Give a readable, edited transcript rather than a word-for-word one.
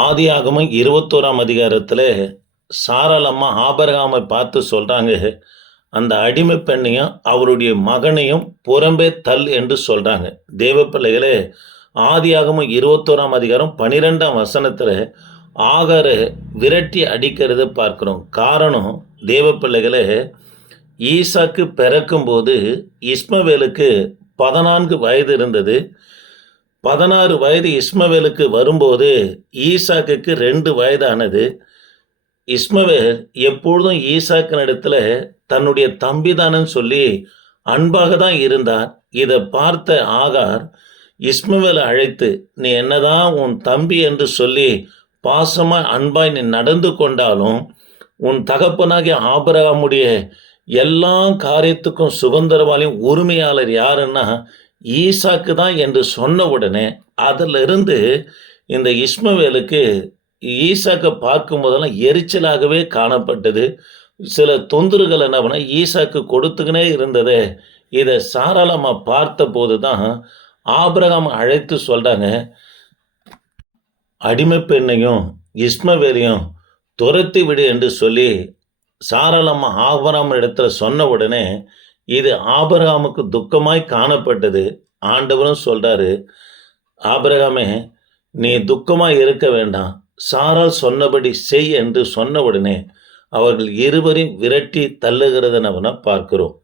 ஆதியாகமம் 21ஆம் அதிகாரத்தில் சாராள் அம்மா ஆபிரகாமை பார்த்து சொல்கிறாங்க, அந்த அடிமை பெண்ணையும் அவருடைய மகனையும் புறம்பே தள் என்று சொல்கிறாங்க. தேவ பிள்ளைகளே, ஆதியாகமம் 21ஆம் அதிகாரம் 12ஆம் வசனத்தில் ஆகாரை விரட்டி அடிக்கிறத பார்க்குறோம். காரணம், தேவ பிள்ளைகளே, ஈசாக்கு பிறக்கும்போது இஸ்மவேலுக்கு 14 வயது இருந்தது. 16 வயது இஸ்மவேலுக்கு வரும்போது ஈசாக்குக்கு 2 வயதானது. இஸ்மவேல் எப்பொழுதும் ஈசாக்கினிடத்தில் தன்னுடைய தம்பிதானன்னு சொல்லி அன்பாக தான் இருந்தார். இதை பார்த்த ஆகார் இஸ்மவேலை அழைத்து, நீ என்னதான் உன் தம்பி என்று சொல்லி பாசமாய் அன்பாய் நீ நடந்து கொண்டாலும் உன் தகப்பனாகிய ஆபிரகாமுடைய எல்லா காரியத்துக்கும் சுதந்திரவாளியும் உரிமையாளர் யாருன்னா ஈசாக்கு தான் என்று சொன்ன உடனே அதிலிருந்து இந்த இஸ்மவேலுக்கு ஈசாக்கை பார்க்கும் போதெல்லாம் எரிச்சலாகவே காணப்பட்டது. சில தொந்தரவுகள் என்ன பண்ண ஈசாக்கு கொடுத்துக்கினே இருந்தது. இதை சாராளமாக பார்த்த போது தான் ஆபிரகாம் அழைத்து சொல்கிறாங்க, அடிமை பெண்ணையும் இஸ்மவேலையும் துரத்தி விடு என்று சொல்லி சாராளம்மா ஆபிரகாம் இடத்துல சொன்ன உடனே இது ஆபிரகாமுக்கு துக்கமாய் காணப்பட்டது. ஆண்டவரும் சொல்கிறாரு, ஆபிரகாமே, நீ துக்கமாய் இருக்க வேண்டாம், சாராள் சொன்னபடி செய் என்று சொன்ன உடனே அவர்கள் இருவரையும் விரட்டி தள்ளுகிறத நம்ம பார்க்கிறோம்.